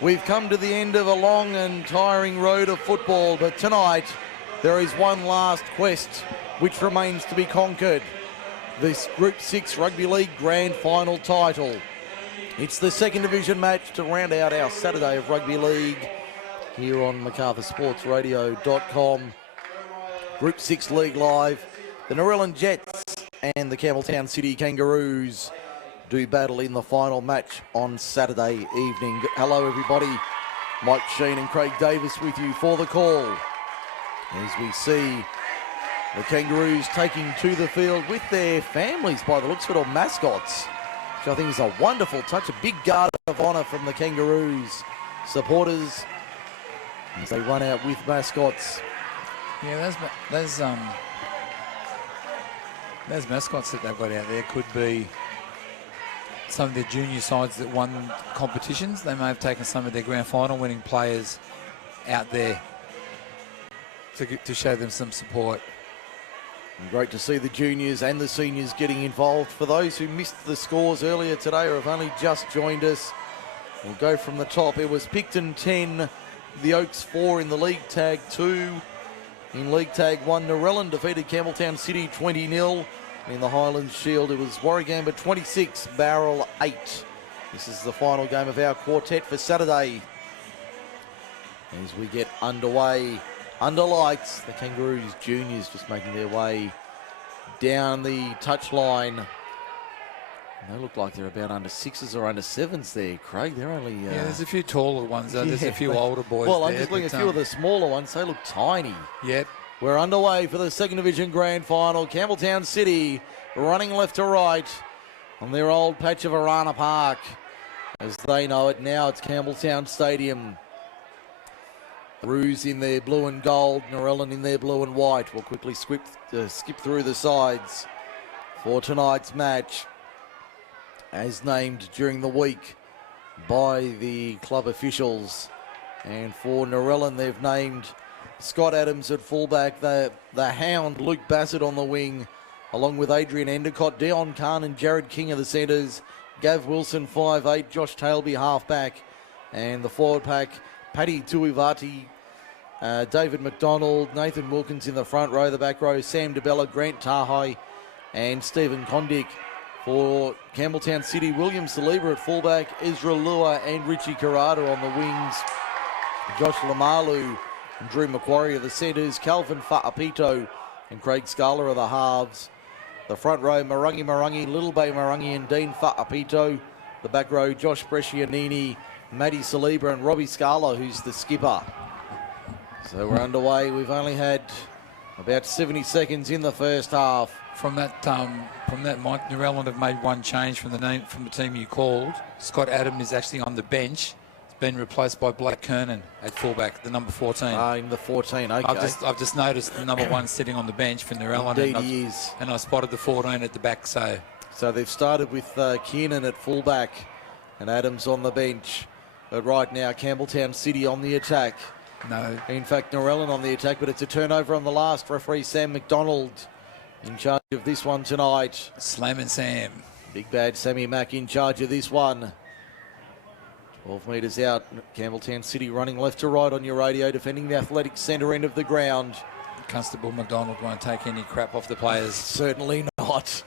We've come to the end of a long and tiring road of football, but tonight there is one last quest which remains to be conquered. This Group 6 Rugby League Grand Final title. It's the second division match to round out our Saturday of Rugby League here on MacArthurSportsRadio.com. Group 6 League Live. The Narellan Jets and the Campbelltown City Kangaroos do battle in the final match on Saturday evening. Hello everybody, Mike Shean and Craig Davis with you for the call. As we see the Kangaroos taking to the field with their families by the looks of it, or mascots, which I think is a wonderful touch, a big guard of honour from the Kangaroos supporters as they run out with mascots. Yeah, those mascots that they've got out there could be some of the junior sides that won competitions. They may have taken some of their grand final winning players out there to show them some support. And great to see the juniors and the seniors getting involved. For those who missed the scores earlier today or have only just joined us, we'll go from the top. It was Picton 10, the Oaks 4 in the League Tag 2. In League Tag 1, Narellan defeated Campbelltown City 20-0. In the Highlands Shield, it was Warragamba 26, Barrel 8. This is the final game of our quartet for Saturday. As we get underway, under lights, the Kangaroos juniors just making their way down the touchline. They look like they're about under 6s or under 7s there, Craig. They're only... yeah, there's a few taller ones, though. There's a few older boys well, there. I'm just looking at a few of the smaller ones. They look tiny. Yep. We're underway for the second division grand final. Campbelltown City running left to right on their old patch of Arana Park. As they know it now, it's Campbelltown Stadium. Roos in their blue and gold, Narellan in their blue and white. We'll quickly skip through the sides for tonight's match, as named during the week by the club officials. And for Narellan, they've named Scott Adams at fullback, the Hound Luke Bassett on the wing, along with Adrian Endicott, Dion Khan and Jared King are the centres, Gav Wilson 5'8", Josh Tailby halfback, and the forward pack, Paddy Tuivati, David McDonald, Nathan Wilkins in the front row, the back row, Sam DeBella, Grant Tahai and Stephen Kondik. For Campbelltown City, William Saliba at fullback, Ezra Lua and Richie Karada on the wings, Josh Lamalu and Drew Macquarie are the centres, Calvin Fa'apito and Craig Scala are the halves. The front row, Marangi, Little Bay Marangi and Dean Fa'apito. The back row, Josh Brescianini, Matty Saliba and Robbie Scala, who's the skipper. So we're underway. We've only had about 70 seconds in the first half. From that, Mike, Narellan have made one change from the team you called. Scott Adams is actually on the bench. Been replaced by Blake Kernan at fullback, the number 14. In the 14, okay. I've just noticed the number 1 sitting on the bench for Narellan. Indeed he is. And I spotted the 14 at the back, so they've started with Kiernan at fullback and Adams on the bench. But right now, Campbelltown City on the attack. No. In fact, Narellan on the attack, but it's a turnover on the last. Referee Sam McDonald in charge of this one tonight. Slamming Sam. Big bad Sammy Mack in charge of this one. 12 metres out, Campbelltown City running left to right on your radio, defending the athletic centre end of the ground. Constable McDonald won't take any crap off the players. Certainly not.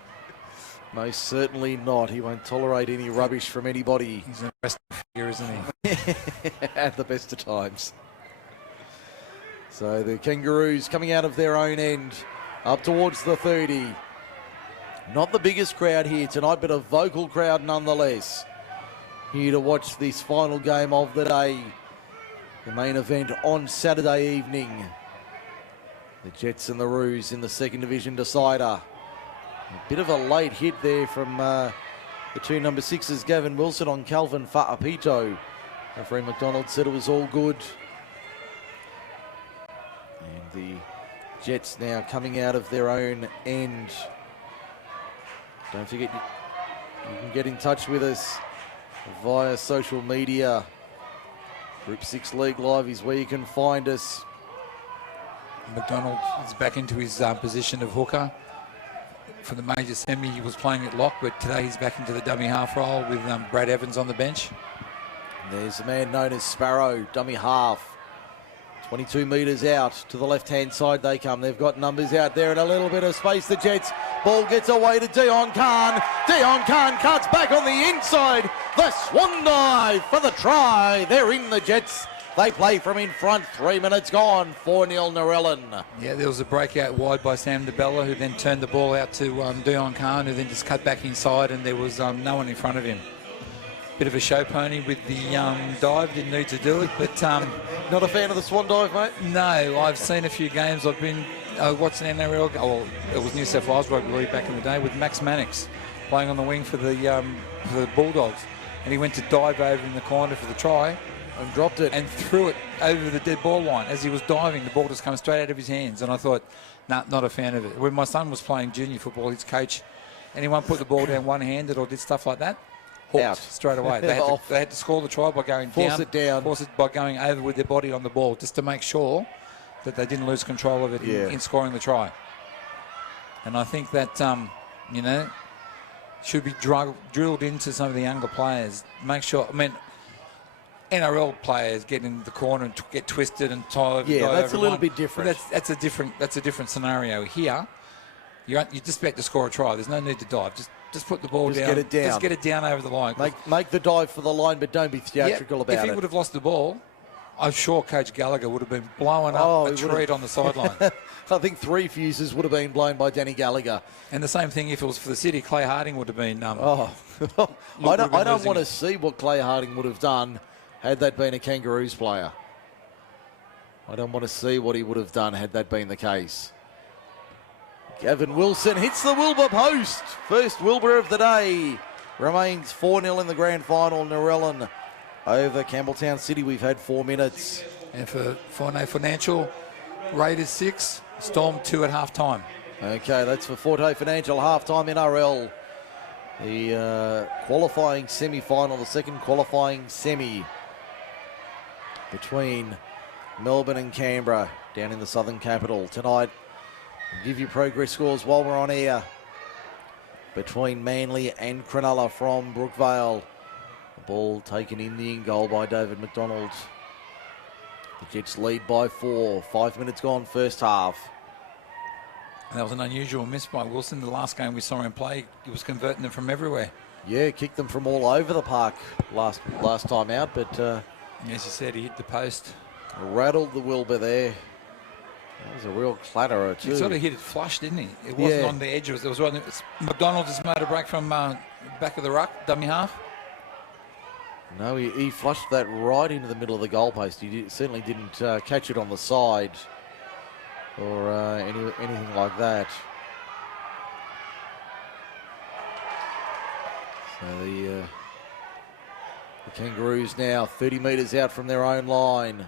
Most certainly not. He won't tolerate any rubbish from anybody. He's a resting figure, isn't he? At the best of times. So the Kangaroos coming out of their own end, up towards the 30. Not the biggest crowd here tonight, but a vocal crowd nonetheless. Here to watch this final game of the day. The main event on Saturday evening. The Jets and the Roos in the second division decider. A bit of a late hit there from the two number 6s, Gavin Wilson on Calvin Fa'apito. Referee McDonald said it was all good. And the Jets now coming out of their own end. Don't forget, you can get in touch with us via social media. Group 6 League Live is where you can find us. McDonald is back into his position of hooker. For the major semi, he was playing at lock, but today he's back into the dummy half role with Brad Evans on the bench. There's a man known as Sparrow, dummy half. 22 metres out to the left-hand side they come. They've got numbers out there in a little bit of space. The Jets. Ball gets away to Dion Khan. Dion Khan cuts back on the inside. The swan dive for the try. They're in, the Jets. They play from in front. 3 minutes gone. 4-0 Narellan. Yeah, there was a breakout wide by Sam DeBella, who then turned the ball out to Dion Khan, who then just cut back inside, and there was no one in front of him. Bit of a show pony with the dive, didn't need to do it, but... Not a fan of the swan dive, mate? No, I've seen a few games. I've been watching NRL, well, it was New South Wales rugby league back in the day with Max Mannix playing on the wing for the Bulldogs, and he went to dive over in the corner for the try and dropped it and threw it over the dead ball line. As he was diving, the ball just came straight out of his hands, and I thought, nah, not a fan of it. When my son was playing junior football, his coach, anyone put the ball down one-handed or did stuff like that, hooked out straight away. They had to score the try by going Force it by going over with their body on the ball, just to make sure that they didn't lose control of it in scoring the try. And I think that, should be drilled into some of the younger players. Make sure, NRL players get in the corner and get twisted and tie. Yeah, that's a little bit different. That's a different scenario. Here, you just expect to score a try. There's no need to dive. Just put the ball down. Get it down. Just get it down over the line. Make the dive for the line, but don't be theatrical about it. If he would have lost the ball, I'm sure Coach Gallagher would have been blowing up a treat on the sideline. I think 3 fuses would have been blown by Danny Gallagher. And the same thing if it was for the City, Clay Harding would have been... I don't want to see what Clay Harding would have done had that been a Kangaroos player. I don't want to see what he would have done had that been the case. Gavin Wilson hits the Wilbur post. First Wilbur of the day. Remains 4-0 in the grand final. Narellan over Campbelltown City. We've had 4 minutes. And for Fortnite Financial, Raiders 6, Storm 2 at half-time. Okay, that's for Forte Financial, half-time NRL. The qualifying semi-final, the second qualifying semi between Melbourne and Canberra down in the Southern Capital. Tonight, we'll give you progress scores while we're on air between Manly and Cronulla from Brookvale. The ball taken in the in-goal by David McDonald. The Jets lead by 4. 5 minutes gone, first half. And that was an unusual miss by Wilson. The last game we saw him play, he was converting them from everywhere. Yeah, kicked them from all over the park last time out, but... as you said, he hit the post. Rattled the Wilbur there. That was a real clatterer too. He sort of hit it flush, didn't he? It wasn't on the edge. McDonald just made a break from back of the ruck, dummy half. No, he flushed that right into the middle of the goalpost. He certainly didn't catch it on the side or anything like that. So the Kangaroos now 30 metres out from their own line.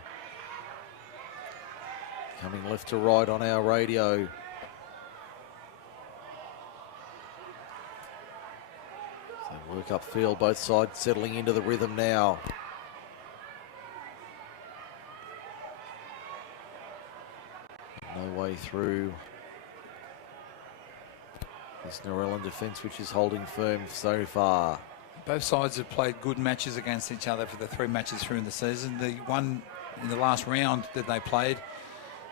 Coming left to right on our radio. So work upfield, both sides settling into the rhythm now. No way through this Narellan defence, which is holding firm so far. Both sides have played good matches against each other for the 3 matches through in the season. The one in the last round that they played,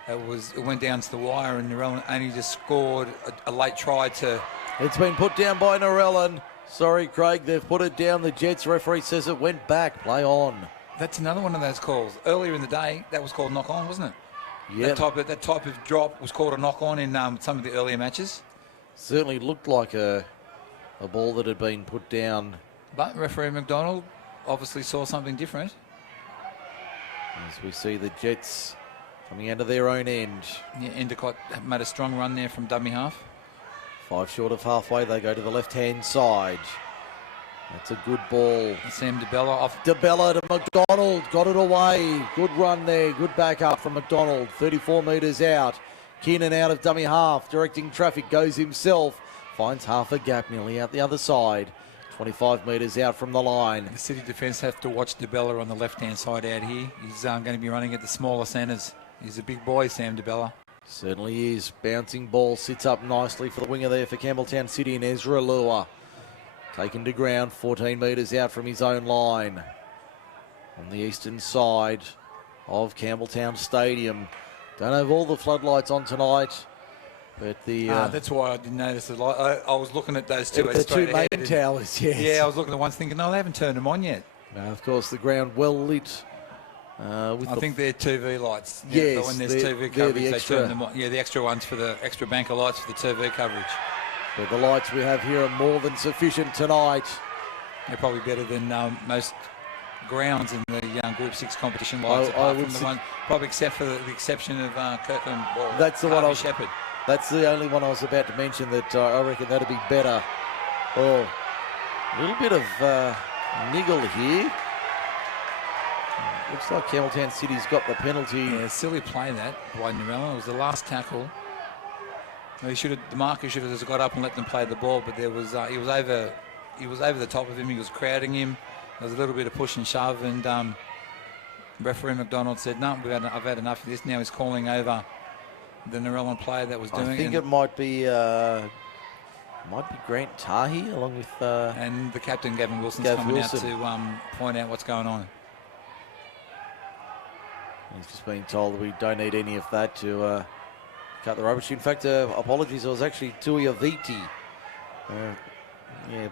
it went down to the wire, and Narellan only just scored a late try to... It's been put down by Narellan. Sorry, Craig, they've put it down. The Jets referee says it went back. Play on. That's another one of those calls. Earlier in the day, that was called knock-on, wasn't it? Yeah. That type of drop was called a knock-on in some of the earlier matches. Certainly looked like a ball that had been put down. But referee McDonald obviously saw something different. As we see the Jets coming out of their own end. Yeah, Endicott made a strong run there from dummy half. 5 short of halfway, they go to the left-hand side. That's a good ball. Sam DeBella off. DeBella to McDonald, got it away. Good run there, good backup from McDonald. 34 metres out. Keenan out of dummy half, directing traffic, goes himself. Finds half a gap nearly out the other side. 25 metres out from the line. The City defence have to watch DeBella on the left-hand side out here. He's going to be running at the smaller centres. He's a big boy, Sam DeBella. Certainly is. Bouncing ball sits up nicely for the winger there for Campbelltown City and Ezra Lua. Taken to ground 14 metres out from his own line. on the eastern side of Campbelltown Stadium. Don't have all the floodlights on tonight, but that's why I didn't notice the light. I was looking at those two. the two main towers, yes. Yeah, I was looking at ones thinking, no, they haven't turned them on yet. Now, of course, the ground well lit. I think they're TV lights. Yes, but when there's TV coverage, they turn them on. Yeah, the extra ones for the extra bank of lights for the TV coverage. But the lights we have here are more than sufficient tonight. They're probably better than most grounds in the Group 6 competition lights, probably except for the exception of Kirkland. Well, that's the one Harvey Shepherd. That's the only one I was about to mention that I reckon that'd be better. Oh, a little bit of niggle here. Looks like Campbelltown City's got the penalty. Yeah, silly play that by Narellan. It was the last tackle. The marker should have just got up and let them play the ball, but there was he was over the top of him. He was crowding him. There was a little bit of push and shove, and referee McDonald said, "No, I've had enough of this." Now he's calling over the Narellan player that was doing it. I think it might be Grant Tahi along with and the captain Gavin Wilson's coming out to point out what's going on. He's just being told that we don't need any of that to cut the rubbish. In fact, apologies, it was actually Tui Aviti.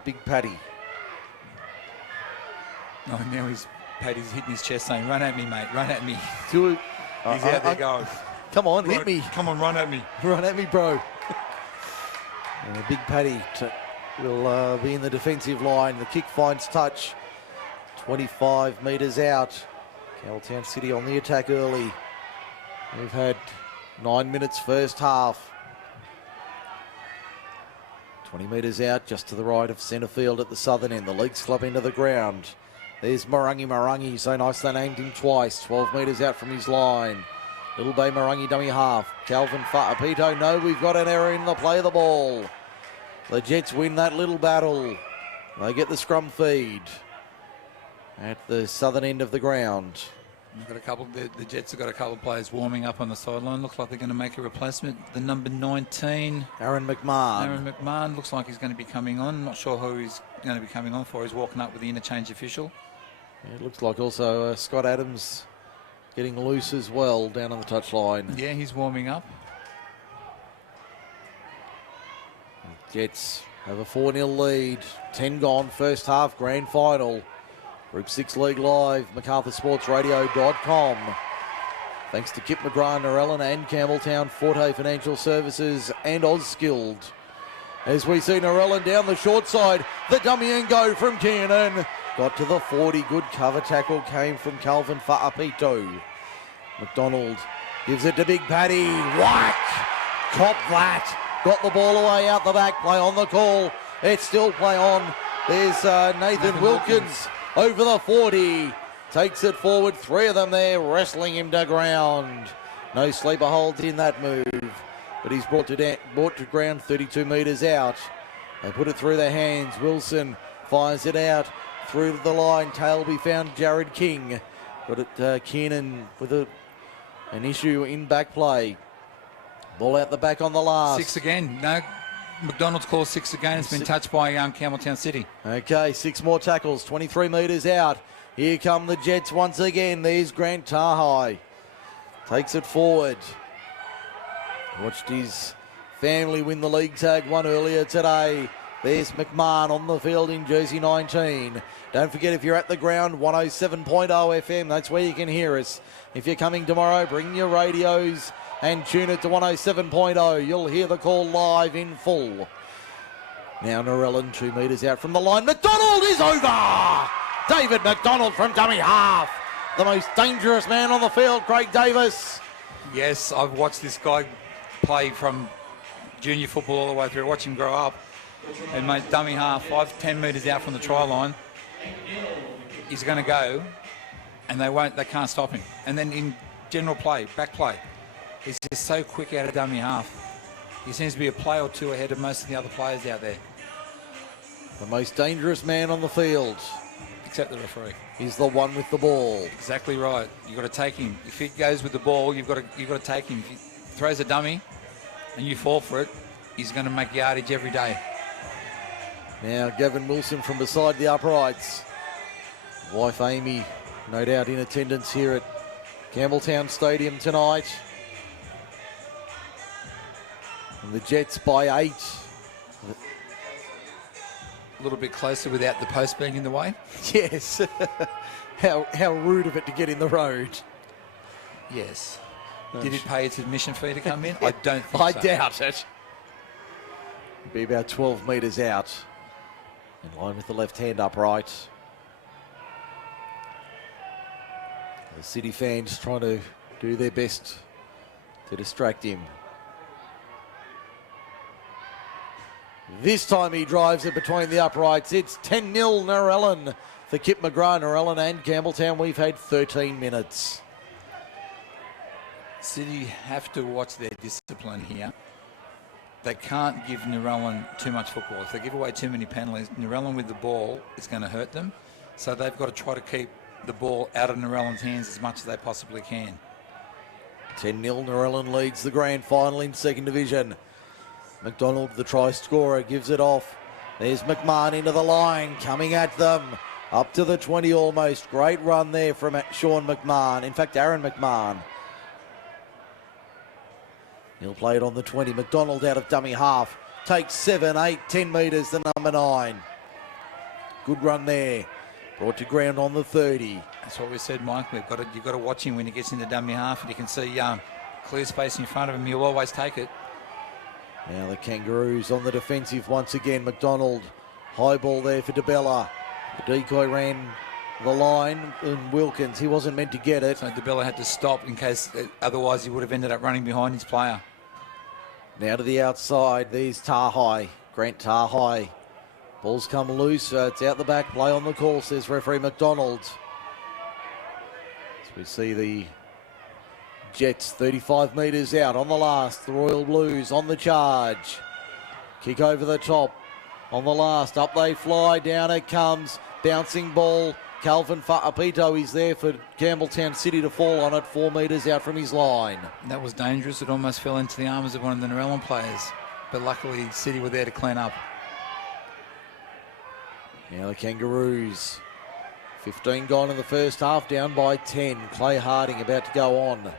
Big Paddy. Oh, now Paddy's hitting his chest saying, "Run at me, mate, run at me." Tui, he's out there going, "Come on, hit me. Come on, run at me. Run at me, bro." And Big Paddy will be in the defensive line. The kick finds touch. 25 metres out. Campbelltown City on the attack early. We've had 9 minutes first half. 20 metres out just to the right of centre field at the southern end. The Leagues Club into the ground. There's Marangi. So nice they named him twice. 12 metres out from his line. Little Bay Marangi dummy half. Calvin Fa'apito. No, we've got an error in the play of the ball. The Jets win that little battle. They get the scrum feed at the southern end of the ground. We've got a couple. The Jets have got a couple of players warming up on the sideline. Looks like they're going to make a replacement. The number 19, Aaron McMahon. Aaron McMahon looks like he's going to be coming on. Not sure who he's going to be coming on for. He's walking up with the interchange official. Yeah, it looks like also Scott Adams getting loose as well down on the touchline. Yeah, he's warming up. Jets have a 4-0 lead. 10 gone, first half, grand final. Group 6 League Live, MacArthurSportsRadio.com. Thanks to Kip McGrath, Narellan and Campbelltown, Forte Financial Services and Auskilled. As we see Narellan down the short side, the dummy and go from Kiernan. Got to the 40, good cover tackle came from Calvin Fa'apito. McDonald gives it to Big Paddy, whack! Cop that, got the ball away out the back, play on the call. It's still play on. There's Nathan Wilkins. Over the 40, takes it forward, 3 of them there, wrestling him to ground. No sleeper holds in that move, but he's brought to ground 32 metres out. They put it through their hands. Wilson fires it out through to the line. Tail be found, Jared King. Got it, Kiernan with an issue in back play. Ball out the back on the last. 6 again, no. McDonald's calls 6 again. It's been touched by Campbelltown City. Okay, 6 more tackles, 23 metres out. Here come the Jets once again. There's Grant Tahi. Takes it forward. Watched his family win the league tag one earlier today. There's McMahon on the field in jersey 19. Don't forget, if you're at the ground, 107.0 FM, that's where you can hear us. If you're coming tomorrow, bring your radios and tune it to 107.0. You'll hear the call live in full. Now Narellan 2 metres out from the line. McDonald is over! David McDonald from dummy half. The most dangerous man on the field, Craig Davis. Yes, I've watched this guy play from junior football all the way through. Watch him grow up. And mate, dummy half, 5-10 metres out from the try line. He's going to go, and they can't stop him. And then in general play, back play, he's just so quick out of dummy half. He seems to be a play or two ahead of most of the other players out there. The most dangerous man on the field. Except the referee. He's the one with the ball. Exactly right. You've got to take him. If he goes with the ball, you've got to take him. If he throws a dummy and you fall for it, he's going to make yardage every day. Now Gavin Wilson from beside the uprights. Wife Amy no doubt in attendance here at Campbelltown Stadium tonight. And the Jets by 8. A little bit closer without the post being in the way. Yes. How rude of it to get in the road. Yes. Did it pay its admission fee to come in? I don't think I so. doubt it. It'd be about 12 metres out. In line with the left hand upright. The City fans trying to do their best to distract him. This time he drives it between the uprights. It's 10-0 Narellan for Kip McGrath. Narellan and Campbelltown, we've had 13 minutes. City have to watch their discipline here. They can't give Narellan too much football. If they give away too many penalties, Narellan with the ball is going to hurt them. So they've got to try to keep the ball out of Narellan's hands as much as they possibly can. 10-0 Narellan leads the grand final in second division. McDonald, the try scorer, gives it off. There's McMahon into the line, coming at them. Up to the 20 almost. Great run there from Sean McMahon. In fact, Aaron McMahon. He'll play it on the 20. McDonald out of dummy half. Takes 7, 8, 10 metres, the number 9. Good run there. Brought to ground on the 30. That's what we said, Mike. You've got to watch him when he gets into dummy half, and you can see clear space in front of him. He'll always take it. Now the Kangaroos on the defensive once again. McDonald, high ball there for DeBella. The decoy ran the line, and Wilkins, he wasn't meant to get it. So DeBella had to stop in case, otherwise he would have ended up running behind his player. Now to the outside, there's Tahai, Grant Tahai. Ball's come loose, it's out the back, play on the call, says referee McDonald. So we see the Jets 35 metres out on the last. The Royal Blues on the charge. Kick over the top on the last. Up they fly. Down it comes. Bouncing ball. Calvin Fa'apito is there for Campbelltown City to fall on it. 4 metres out from his line. That was dangerous. It almost fell into the arms of one of the Narellan players. But luckily City were there to clean up. Now the Kangaroos. 15 gone in the first half. Down by 10. Clay Harding about to go on.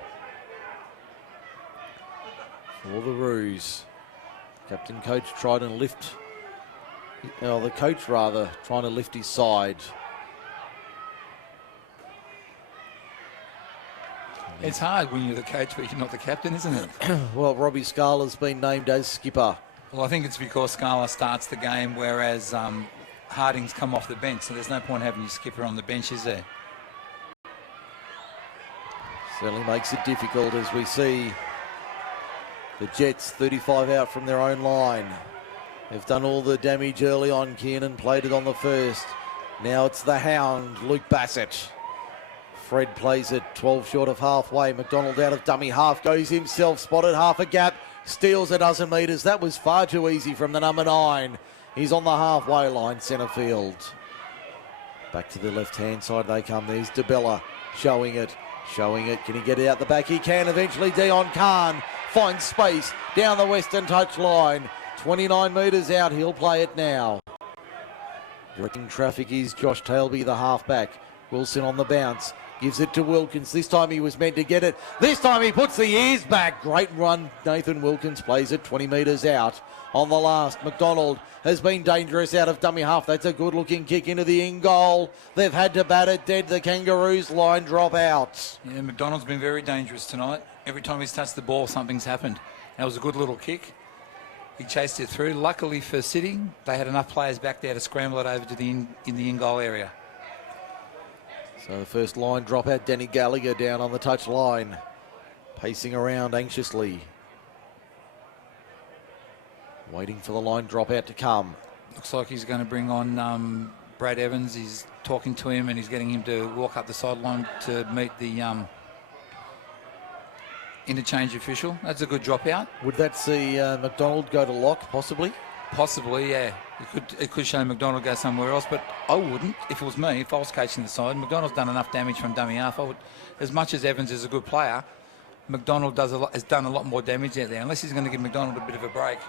For the Roos. Captain coach tried to lift, the coach rather, trying to lift his side. It's hard when you're the coach but you're not the captain, isn't it? Well, Robbie Scala's been named as skipper. Well, I think it's because Scala starts the game, whereas Harding's come off the bench, so there's no point having your skipper on the bench, is there? Certainly makes it difficult as we see the Jets 35 out from their own line. They've done all the damage early on. Kiernan played it on the first. Now it's the hound, Luke Bassett. Fred plays it 12 short of halfway. McDonald out of dummy half, goes himself, spotted half a gap, steals a dozen metres. That was far too easy from the number 9. He's on the halfway line, centre field. Back to the left-hand side they come. There's DeBella showing it. Can he get it out the back? He can eventually. Dion Khan finds space down the western touch line. 29 metres out. He'll play it now. Directing traffic is Josh Tailby, the halfback. Wilson on the bounce. Gives it to Wilkins. This time he was meant to get it. This time he puts the ears back. Great run. Nathan Wilkins plays it 20 metres out. On the last, McDonald has been dangerous out of dummy half. That's a good-looking kick into the in-goal. They've had to bat it dead. The Kangaroos line drop out. Yeah, McDonald's been very dangerous tonight. Every time he's touched the ball, something's happened. That was a good little kick. He chased it through. Luckily for City, they had enough players back there to scramble it over to the in-goal area. So the first line drop out. Danny Gallagher down on the touch line, pacing around anxiously, waiting for the line drop out to come. Looks like he's going to bring on Brad Evans. He's talking to him and he's getting him to walk up the sideline to meet the interchange official. That's a good dropout. Would that see McDonald go to lock, possibly? Possibly, yeah. It could show McDonald go somewhere else, but I wouldn't if it was me, if I was coaching the side. McDonald's done enough damage from dummy half. I would, as much as Evans is a good player, McDonald has done a lot more damage out there, unless he's going to give McDonald a bit of a break.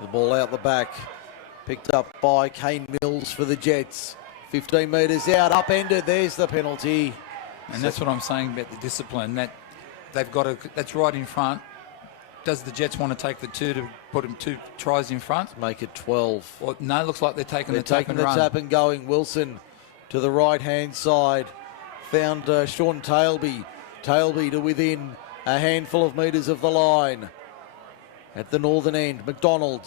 The ball out the back, picked up by Kane Mills for the Jets. 15 metres out, upended. There's the penalty. And that's what I'm saying about the discipline. That they've got to. That's right in front. Does the Jets want to take the two to put them 2 tries in front? Make it 12. Well, no, it looks like they're taking the tap and run. run. Tap and going. Wilson to the right-hand side. Found Sean Tailby. Tailby to within a handful of metres of the line. At the northern end, McDonald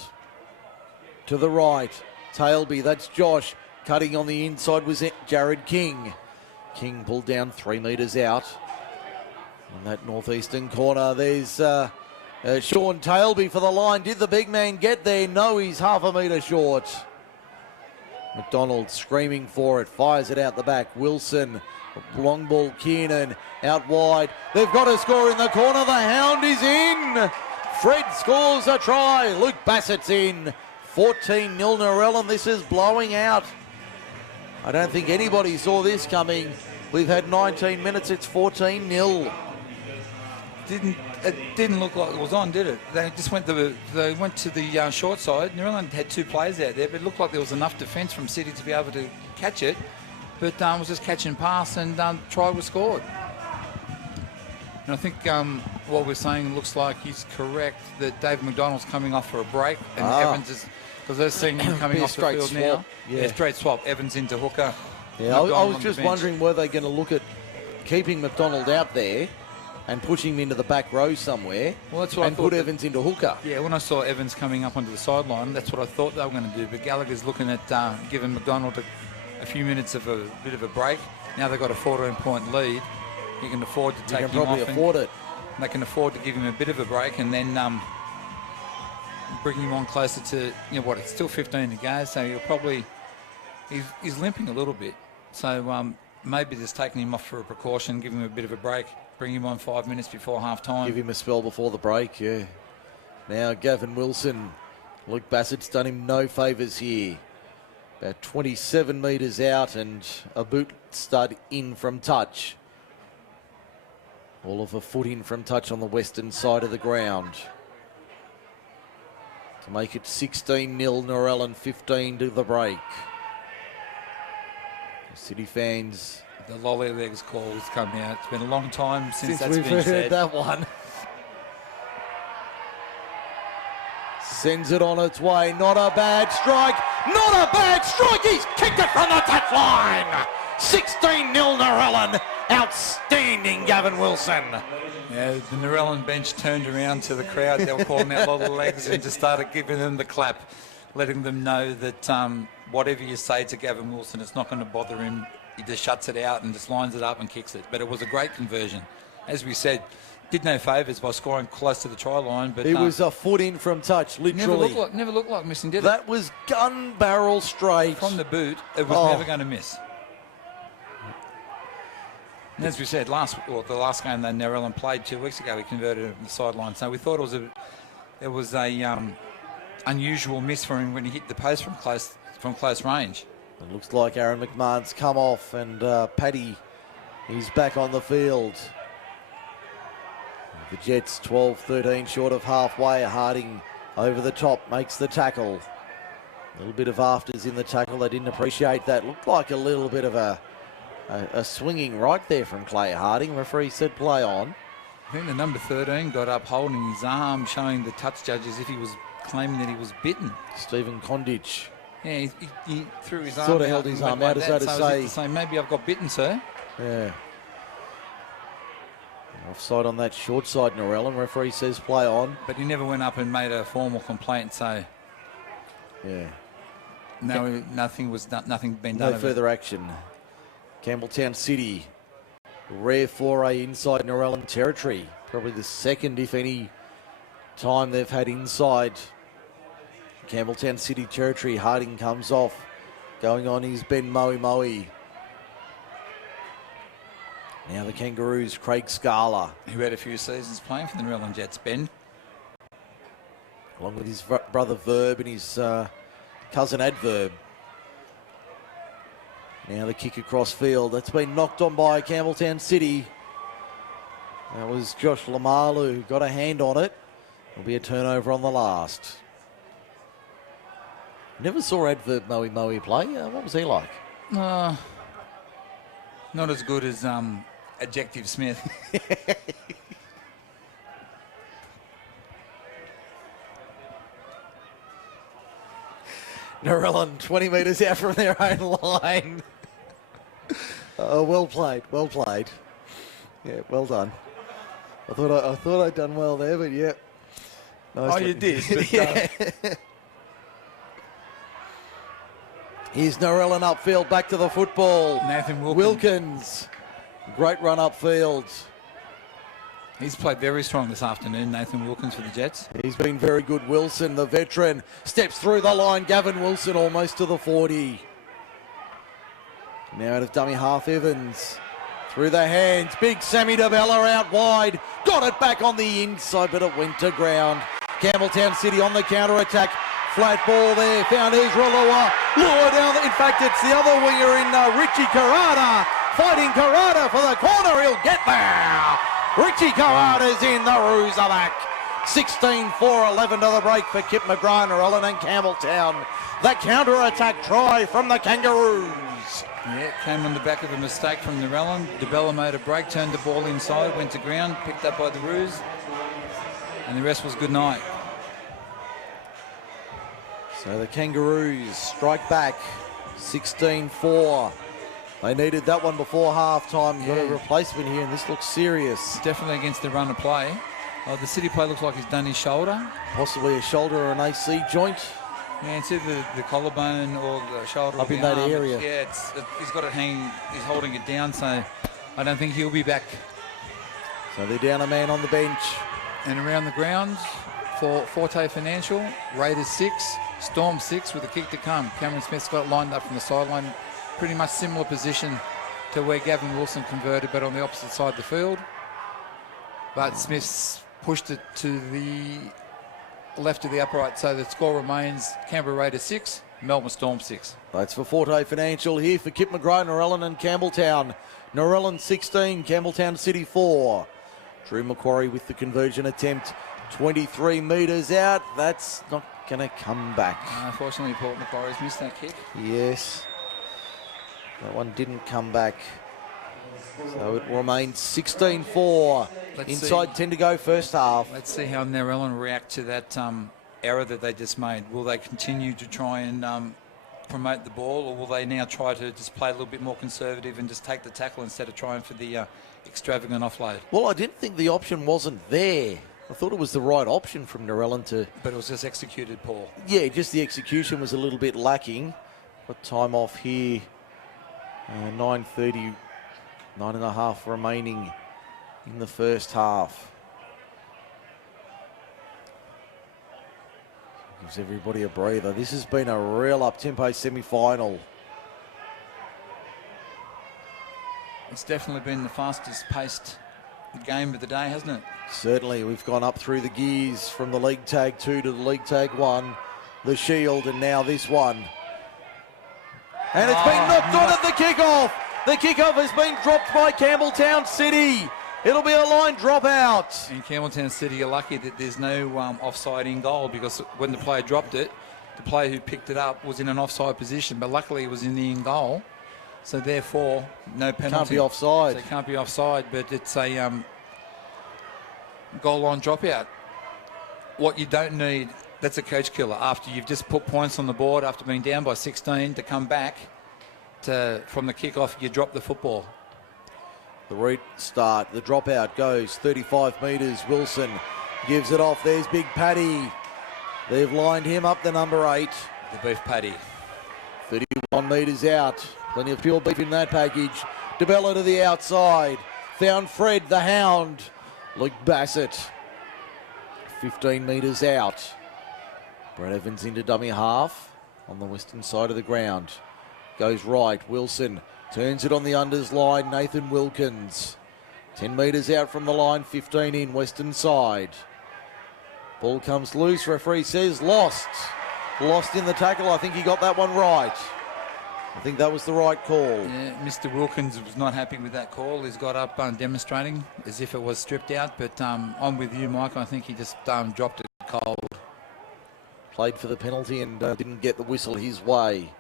to the right. Tailby, that's Josh. Cutting on the inside was Jared King. King pulled down 3 metres out. In that northeastern corner, there's Sean Tailby for the line. Did the big man get there? No, he's half a metre short. McDonald screaming for it, fires it out the back. Wilson, long ball, Kiernan out wide. They've got a score in the corner. The Hound is in. Fred scores a try. Luke Bassett's in. 14-0 Narellan. This is blowing out. I don't think anybody saw this coming. We've had 19 minutes. It's 14-0. It didn't look like it was on, did it? They just went to the short side. Narellan had 2 players out there, but it looked like there was enough defence from City to be able to catch it. But was just catch and pass, and try was scored. And I think what we're saying looks like he's correct that Dave McDonald's coming off for a break, and Evans is, because they're seeing him coming off the field swap now. Yeah, straight swap. Evans into hooker. Yeah, I was just wondering, were they going to look at keeping McDonald out there and pushing him into the back row somewhere, well, that's what and put Evans into hooker? Yeah, when I saw Evans coming up onto the sideline, that's what I thought they were going to do. But Gallagher's looking at giving McDonald a few minutes of a bit of a break. Now they've got a 14-point lead. You can afford to take him off. You can probably afford it. They can afford to give him a bit of a break and then bring him on closer to, it's still 15 to go, so he'll probably, he's limping a little bit. So maybe just taking him off for a precaution, give him a bit of a break, bring him on 5 minutes before half-time. Give him a spell before the break, yeah. Now Gavin Wilson, Luke Bassett's done him no favours here. About 27 metres out and a boot stud in from touch. All of a foot in from touch on the western side of the ground. To make it 16-0 Narellan, 15 to the break. City fans. The lolly legs call has come out. It's been a long time since that's we've been heard said. that one. Sends it on its way. Not a bad strike. Not a bad strike. He's kicked it from the touchline. 16-0 Narellan. Outstanding, Gavin Wilson. Yeah, the Narellan bench turned around to the crowd. They were calling out lolly legs and just started giving them the clap, letting them know that whatever you say to Gavin Wilson, it's not going to bother him. He just shuts it out and just lines it up and kicks it. But it was a great conversion. As we said, did no favours by scoring close to the try line. But it was a foot in from touch, literally. Never looked like missing, did it? That was gun barrel straight. From the boot, it was never going to miss. And as we said, the last game that Narellan played 2 weeks ago, he converted it from the sideline. So we thought it was a unusual miss for him when he hit the post from close range. It looks like Aaron McMahon's come off and Paddy, he's back on the field. The Jets 12-13 short of halfway. Harding over the top makes the tackle. A little bit of afters in the tackle. They didn't appreciate that. Looked like a little bit of a swinging right there from Clay Harding. Referee said play on. I think the number 13 got up holding his arm, showing the touch judge as if he was claiming that he was bitten. Stephen Condich. Yeah, he threw his arm sort of out held his arm like out as though to say, maybe I've got bitten, sir. Yeah. Offside on that short side, Narellan. Referee says play on. But he never went up and made a formal complaint, so yeah. No, nothing been done. No further action. Campbelltown City, rare foray inside Narellan territory. Probably the second, if any, time they've had inside Campbelltown City territory. Harding comes off. Going on is Ben Moe. Now the Kangaroos, Craig Scala. Who had a few seasons playing for the Narellan Jets, Ben. Along with his brother Verb and his cousin Adverb. Now the kick across field. That's been knocked on by Campbelltown City. That was Josh Lamalu who got a hand on it. It'll be a turnover on the last. Never saw Adverb Moe play. What was he like? Not as good as Adjective Smith. Narellan 20 metres out from their own line. Well played, well played. Yeah, well done. I thought I'd done well there, but yeah. Oh, you did. But, yeah. Here's Narellan upfield, back to the football. Nathan Wilkins. Great run upfield. He's played very strong this afternoon, Nathan Wilkins for the Jets. He's been very good. Wilson, the veteran, steps through the line. Gavin Wilson almost to the 40. Now out of dummy half, Evans. Through the hands, big Sammy DeBella out wide. Got it back on the inside, but it went to ground. Campbelltown City on the counter-attack. Flat ball there, found Ezra Lua. Lua down, in fact, it's the other winger in Richie Carrada. Fighting Carrada for the corner, he'll get there. Richie Carrada's in, the Roos are back. 16-4-11 to the break for Kip McGrath, Narellan and Campbelltown. The counter-attack try from the Kangaroos. Yeah, it came on the back of a mistake from Narellan. DeBella made a break, turned the ball inside, went to ground, picked up by the Roos, and the rest was good night. So the Kangaroos strike back, 16-4. They needed that one before half-time. Got a replacement here, and this looks serious. Definitely against the run of play. The City player looks like he's done his shoulder. Possibly a shoulder or an AC joint. Yeah, it's either the collarbone or the shoulder. Up or in the that arm. area. Yeah, he's got it hanging. He's holding it down, so I don't think he'll be back. So they're down a man on the bench. And around the grounds for Forte Financial, Raiders 6, Storm 6 with a kick to come. Cameron Smith's got it lined up from the sideline. Pretty much similar position to where Gavin Wilson converted, but on the opposite side of the field. But Smith's pushed it to the left of the upright, so the score remains Canberra Raiders 6, Melbourne Storm 6. That's for Forte Financial here for Kip McGrath, Narellan and Campbelltown. Narellan 16, Campbelltown City 4. Drew Macquarie with the conversion attempt, 23 metres out. That's not going to come back. Unfortunately, Port Macquarie's missed that kick. Yes. That one didn't come back. So it remains 16-4. Inside 10 to go first half. Let's see how Narellan react to that error that they just made. Will they continue to try and promote the ball, or will they now try to just play a little bit more conservative and just take the tackle instead of trying for the extravagant offload? Well, I didn't think the option wasn't there. I thought it was the right option from Narellan to... But it was just executed, Paul. Yeah, just the execution was a little bit lacking. Got time off here. 9:30, 9.5 remaining in the first half. Gives everybody a breather. This has been a real up-tempo semi-final. It's definitely been the fastest-paced game of the day, hasn't it? Certainly, we've gone up through the gears from the League Tag 2 to the League Tag 1, the Shield, and now this one. And it's been knocked on at the kickoff. The kickoff has been dropped by Campbelltown City. It'll be a line dropout. In Campbelltown City, you're lucky that there's no offside in goal, because when the player dropped it, the player who picked it up was in an offside position, but luckily it was in the in goal. So therefore, no penalty. Can't be offside. So it can't be offside, but it's a goal line dropout. What you don't need, that's a coach killer. After you've just put points on the board, after being down by 16, to come back from the kickoff, you drop the football. The restart, the dropout goes 35 metres. Wilson gives it off. There's Big Paddy. They've lined him up, the number 8. The beef patty. 31 metres out. Plenty of pure beef in that package. DeBella to the outside. Found Fred, the hound. Luke Bassett. 15 metres out. Brad Evans into dummy half on the western side of the ground. Goes right. Wilson turns it on the unders line. Nathan Wilkins. 10 metres out from the line. 15 in western side. Ball comes loose. Referee says lost. Lost in the tackle. I think he got that one right. I think that was the right call. Yeah, Mr. Wilkins was not happy with that call. He's got up demonstrating as if it was stripped out. But I'm with you, Mike. I think he just dropped it cold. Played for the penalty and didn't get the whistle his way.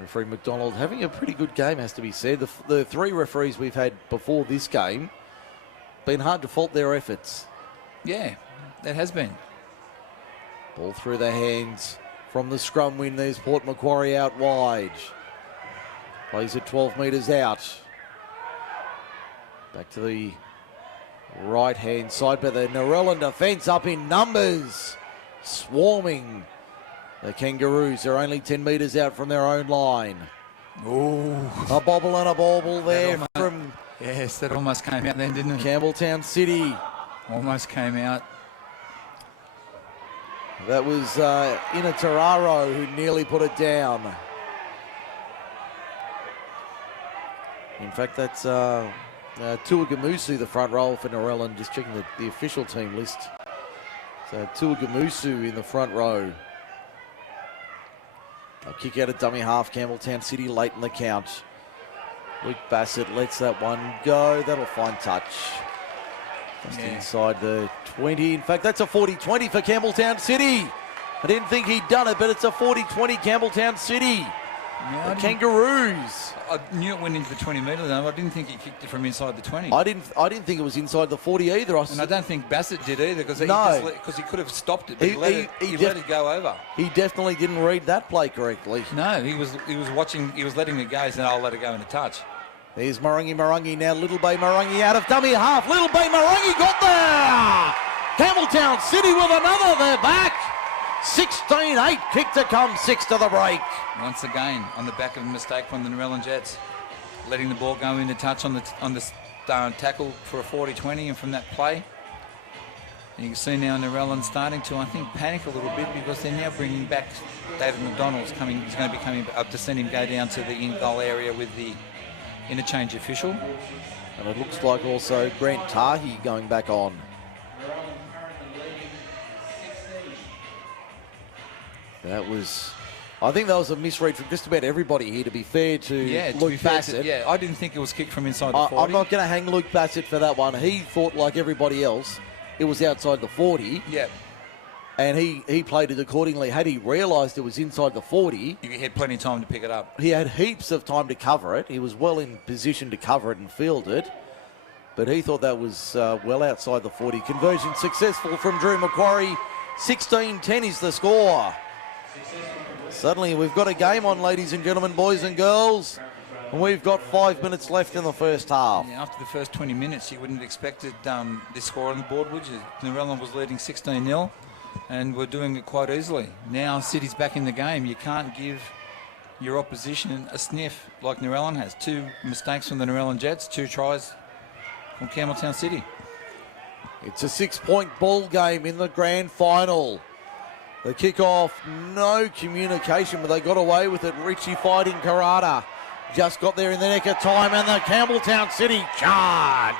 Referee McDonald having a pretty good game, has to be said. The three referees we've had before this game, been hard to fault their efforts. Yeah, that has been. Ball through their hands from the scrum win. There's Port Macquarie out wide. Plays it 12 metres out. Back to the right-hand side, but the Narellan defence up in numbers. Swarming. The Kangaroos are only 10 metres out from their own line. Ooh. A bobble and a bauble there from... Yes, that almost came out then, didn't it? Campbelltown City. Almost came out. That was Inatararo who nearly put it down. In fact, that's Tuagamusu, the front row for Narellan, just checking the official team list. So Tuagamusu in the front row. A kick out of dummy half, Campbelltown City late in the count. Luke Bassett lets that one go. That'll find touch. Just inside the 20. In fact, that's a 40-20 for Campbelltown City. I didn't think he'd done it, but it's a 40-20 Campbelltown City. Yeah, the Kangaroos. I knew it went into the 20 metre though. I didn't think he kicked it from inside the 20. I didn't think it was inside the 40 either. And I don't think Bassett did either because he could have stopped it. But he let it go over. He definitely didn't read that play correctly. No, he was watching. He was letting it go. He said, "I'll let it go into touch." There's Marungi now. Little Bay Marungi out of dummy half. Little Bay Marungi got there. Campbelltown City with another. They're back. 16-8. Kick to come. 6 to the break. Once again, on the back of a mistake from the Narellan Jets, letting the ball go into touch on the tackle for a 40-20, and from that play, and you can see now Narellan starting to, I think, panic a little bit because they're now bringing back David McDonald's coming. He's going to be coming up to send him go down to the in-goal area with the interchange official. And it looks like also Grant Tahi going back on. I think that was a misread from just about everybody here, to be fair to Luke Bassett. I didn't think it was kicked from inside the 40. I'm not going to hang Luke Bassett for that one. He thought, like everybody else, it was outside the 40. Yeah. And he played it accordingly. Had he realised it was inside the 40... He had plenty of time to pick it up. He had heaps of time to cover it. He was well in position to cover it and field it. But he thought that was well outside the 40. Conversion successful from Drew Macquarie. 16-10 is the score. Suddenly we've got a game on, ladies and gentlemen, boys and girls. And we've got 5 minutes left in the first half. Yeah, after the first 20 minutes, you wouldn't have expected this score on the board, would you? Narellan was leading 16-0, and we're doing it quite easily. Now City's back in the game. You can't give your opposition a sniff like Narellan has. 2 mistakes from the Narellan Jets, 2 tries from Campbelltown City. It's a 6-point ball game in the grand final. The kickoff, no communication, but they got away with it. Richie fighting Karada. Just got there in the nick of time, and the Campbelltown City charge.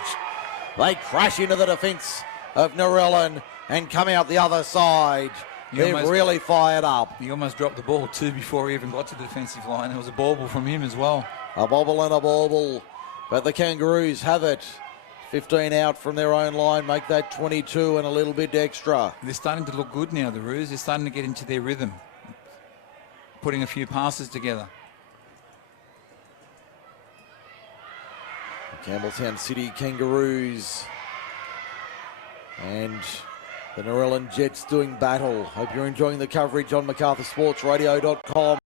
They crash into the defence of Narellan and come out the other side. They've really fired up. He almost dropped the ball too before he even got to the defensive line. There was a bauble from him as well. A bobble and a bauble, but the Kangaroos have it. 15 out from their own line, make that 22 and a little bit extra. They're starting to look good now, the Roos. They're starting to get into their rhythm, putting a few passes together. Campbelltown City Kangaroos and the Narellan Jets doing battle. Hope you're enjoying the coverage on MacArthurSportsRadio.com.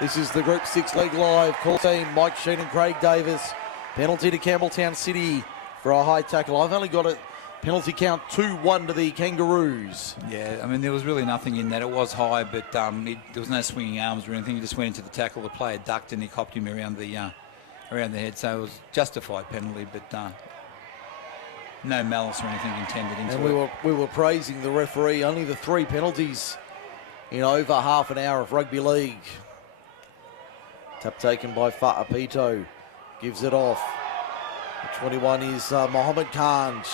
This is the Group 6 Leg Live. Call team Mike Shean and Craig Davis. Penalty to Campbelltown City for a high tackle. I've only got a penalty count 2-1 to the Kangaroos. Yeah, I mean, there was really nothing in that. It was high, but there was no swinging arms or anything. He just went into the tackle. The player ducked and he copped him around the head. So it was justified penalty, but no malice or anything intended into it. And we were praising the referee. Only the 3 penalties in over half an hour of rugby league. Tap taken by Fa'apito. Gives it off. The 21 is Mohammed Khanj.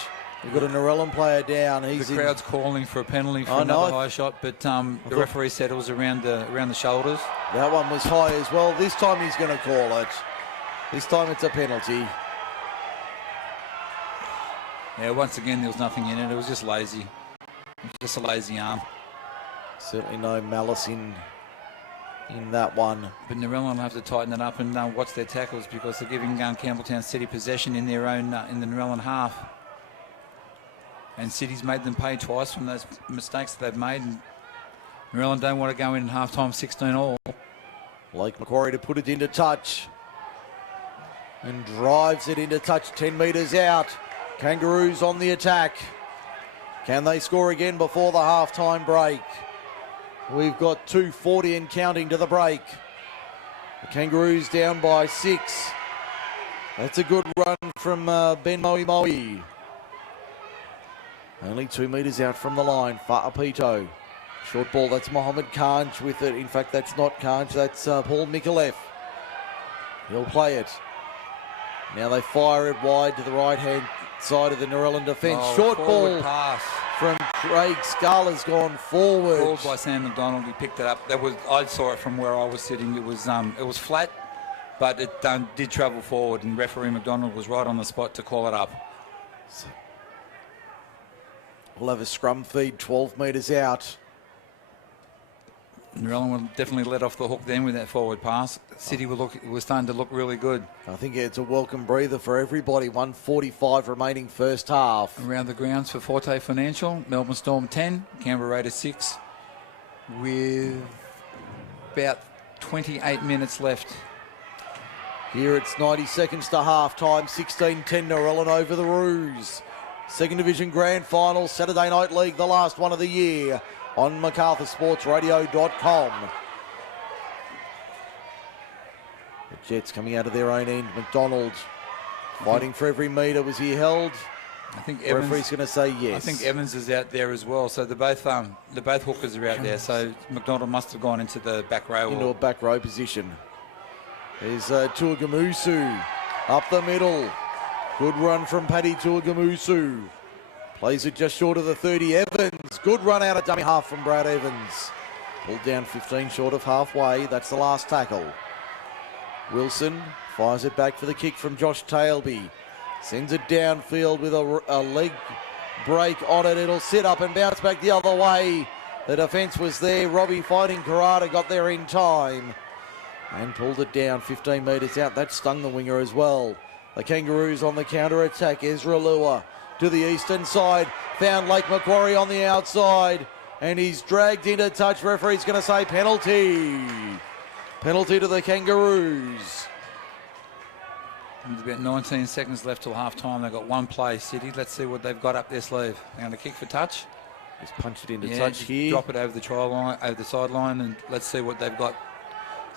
We've got a Narellan player down. The crowd's calling for a penalty for another high shot, but the referee said it was around the shoulders. That one was high as well. This time he's going to call it. This time it's a penalty. Yeah, once again there was nothing in it. It was just lazy. It was just a lazy arm. Certainly no malice in in that one. But Narellan will have to tighten it up and watch their tackles, because they're giving Campbelltown City possession in their own in the Narellan half. And City's made them pay twice from those mistakes that they've made. And Narellan don't want to go in half-time 16-all. Blake Macquarie to put it into touch. And drives it into touch 10 metres out. Kangaroos on the attack. Can they score again before the half-time break? We've got 2:40 and counting to the break. The Kangaroos down by 6. That's a good run from Ben Moe. Only 2 metres out from the line. Fa'apito. Short ball, that's Mohammed Kanj with it. In fact, that's not Kanj, that's Paul Mikulev. He'll play it. Now they fire it wide to the right-hand side of the Narellan defence. Short ball pass from Craig Scala's gone forward. Called by Sam McDonald. He picked it up. I saw it from where I was sitting. It was flat, but it did travel forward, and referee McDonald was right on the spot to call it up. So we'll have a scrum feed 12 metres out. Narellan will definitely let off the hook then with that forward pass. City was starting to look really good. I think it's a welcome breather for everybody. 1:45 remaining first half. Around the grounds for Forte Financial, Melbourne Storm 10, Canberra Raiders 6, with about 28 minutes left. Here it's 90 seconds to half time. 16-10 Narellan over the Roos. Second Division Grand Final, Saturday Night League, the last one of the year, on MacArthurSportsRadio.com. The Jets coming out of their own end. McDonald fighting for every metre. Was he held? I think the referee's going to say yes. I think Evans is out there as well. So they're both hookers are out there. So McDonald must have gone into the back row. Into a back row position. There's Tuagamusu up the middle. Good run from Paddy Tuagamusu. Plays it just short of the 30. Evans, good run out of dummy half from Brad Evans. Pulled down 15 short of halfway. That's the last tackle. Wilson fires it back for the kick from Josh Tailby. Sends it downfield with a leg break on it. It'll sit up and bounce back the other way. The defence was there. Robbie fighting Karada got there in time and pulled it down 15 metres out. That stung the winger as well. The Kangaroos on the counter-attack. Ezra Lua to the eastern side. Found Lake Macquarie on the outside. And he's dragged into touch. Referee's going to say penalty. Penalty to the Kangaroos. There's about 19 seconds left till half-time. They've got one play, City. Let's see what they've got up their sleeve. They're going to kick for touch. Just punch it into touch here. Drop it over the try line, over the sideline, and let's see what they've got.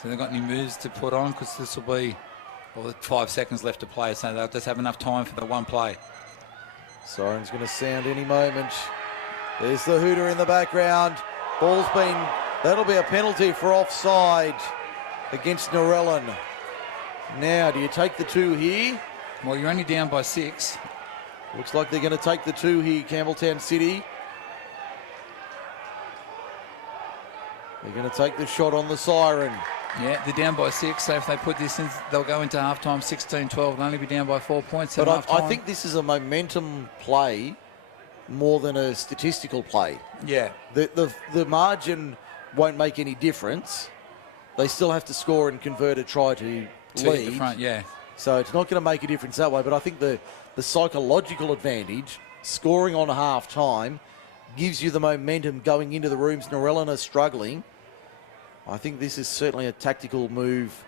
So they've got any moves to put on, because this will be 5 seconds left to play. So they'll just have enough time for the one play. Siren's going to sound any moment. There's the hooter in the background. Ball's been... That'll be a penalty for offside against Narellan. Now, do you take the 2 here? Well, you're only down by 6. Looks like they're going to take the 2 here, Campbelltown City. They're going to take the shot on the siren. Yeah, they're down by 6, so if they put this in, they'll go into half-time 16-12. They'll only be down by 4 points. But I think this is a momentum play more than a statistical play. Yeah. The margin won't make any difference. They still have to score and convert a try to lead. The front, yeah. So it's not going to make a difference that way. But I think the psychological advantage, scoring on half-time, gives you the momentum going into the rooms. Narellan are struggling. I think this is certainly a tactical move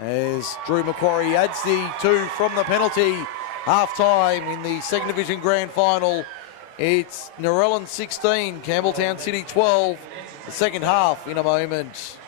as Drew Macquarie adds the 2 from the penalty. Half-time in the Second Division Grand Final. It's Narellan 16, Campbelltown City 12. The second half in a moment.